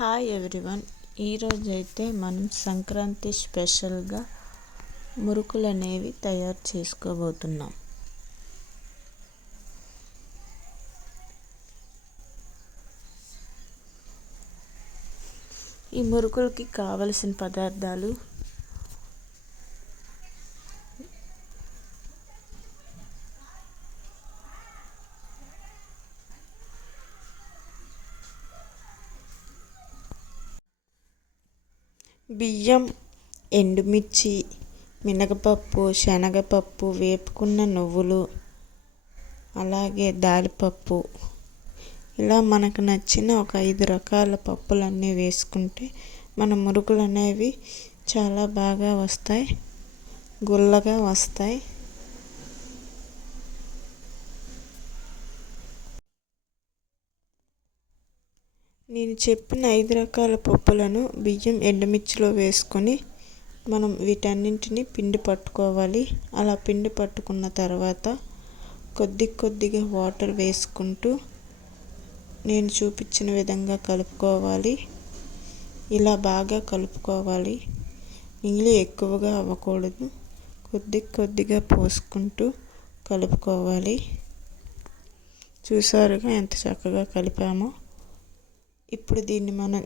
Hi everyone, ఈరోజైతే మనం సంక్రాంతి స్పెషల్గా మురుకులు అనేవి తయారు చేసుకోబోతున్నాం. ఈ మురుకులకి కావలసిన పదార్థాలు: బియ్యం, ఎండుమిర్చి, మినపప్పు, శనగపప్పు, వేపుకున్న నువ్వులు, అలాగే దాల్పప్పు. ఇలా మనకు నచ్చిన ఒక 5 రకాల పప్పులన్నీ వేసుకుంటే మన మురుకులు అనేవి చాలా బాగా వస్తాయి, గుల్లగా వస్తాయి. నేను చెప్పిన 5 రకాల పప్పులను బియ్యం, ఎండుమిర్చిలో వేసుకొని మనం వీటన్నింటినీ పిండి పట్టుకోవాలి. అలా పిండి పట్టుకున్న తర్వాత కొద్దిగా వాటర్ వేసుకుంటూ నేను చూపించిన విధంగా కలుపుకోవాలి. ఇలా బాగా కలుపుకోవాలి. నీళ్ళు ఎక్కువగా అవ్వకూడదు. కొద్దిగా పోసుకుంటూ కలుపుకోవాలి. చూసారుగా ఎంత చక్కగా కలిపామో. ఇప్పుడు దీన్ని మనం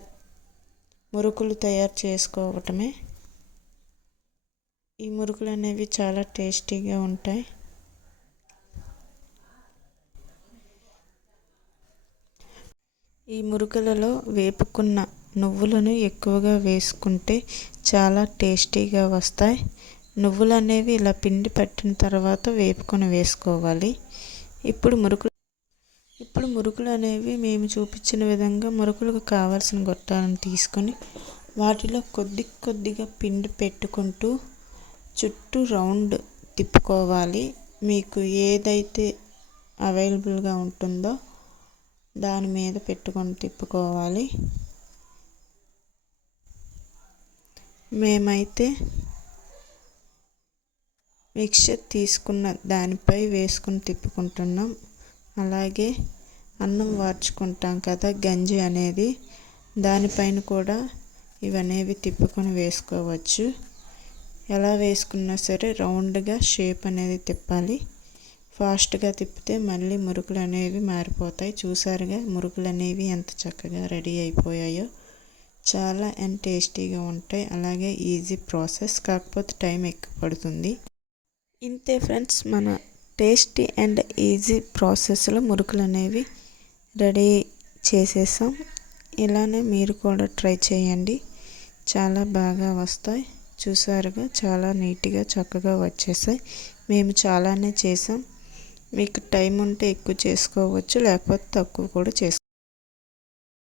మురుకులు తయారు చేసుకోవటమే. ఈ మురుకులు అనేవి చాలా టేస్టీగా ఉంటాయి. ఈ మురుకులలో వేపుకున్న నువ్వులను ఎక్కువగా వేసుకుంటే చాలా టేస్టీగా వస్తాయి. నువ్వులు అనేవి ఇలా పిండి పట్టిన తర్వాత వేపుకొని వేసుకోవాలి. ఇప్పుడు మురుకులు అనేవి మేము చూపించిన విధంగా మురుకులకు కావాల్సిన గొట్టాలను తీసుకొని వాటిలో కొద్దిగా పిండి పెట్టుకుంటూ చుట్టూ రౌండ్ తిప్పుకోవాలి. మీకు ఏదైతే అవైలబుల్గా ఉంటుందో దాని మీద పెట్టుకొని తిప్పుకోవాలి. మేమైతే మిక్చర్ తీసుకున్న దానిపై వేసుకుని తిప్పుకుంటున్నాం. అలాగే అన్నం వార్చుకుంటాం కదా, గంజి అనేది, దానిపైన కూడా ఇవనేవి తిప్పుకొని వేసుకోవచ్చు. ఎలా వేసుకున్నా సరే రౌండ్గా షేప్ అనేది తిప్పాలి. ఫాస్ట్గా తిప్పితే మళ్ళీ మురుకులు అనేవి మారిపోతాయి. చూసారుగా మురుకులు అనేవి ఎంత చక్కగా రెడీ అయిపోయాయో. చాలా అండ్ టేస్టీగా ఉంటాయి. అలాగే ఈజీ ప్రాసెస్, కాకపోతే టైం ఎక్కువ పడుతుంది. ఇంతే ఫ్రెండ్స్, మన టేస్టీ అండ్ ఈజీ ప్రాసెస్లో మురుకులు అనేవి రెడీ చేసేసాం. ఇలానే మీరు కూడా ట్రై చేయండి, చాలా బాగా వస్తాయి. చూసారుగా చాలా నీట్గా చక్కగా వచ్చేసాయి. మేము చాలానే చేసాం. మీకు టైం ఉంటే ఎక్కువ చేసుకోవచ్చు, లేకపోతే తక్కువ కూడా చేసుకోవచ్చు.